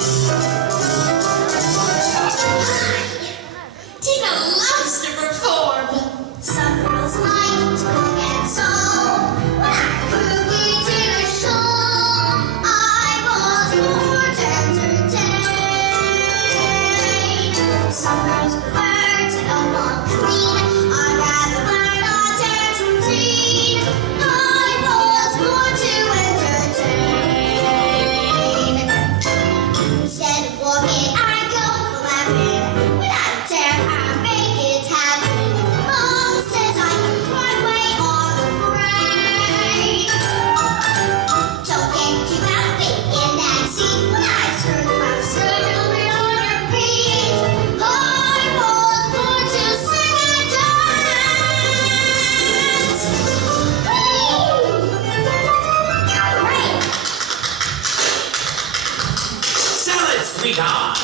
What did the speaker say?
Tina loves to perform. Some girls like to cook and sew. When I cookies in a show, I was born to entertain. Some girls prefer to go on clean. I'd rather learn our dance routine. I was born to entertain. Instead of walking, I go for laughing. When I dare, I make it happen. Mom says I can Broadway on the parade. Don't get too happy in that seat. When I serve my circle on your feet. I was born to sing and dance. Great. Salad, sweetheart.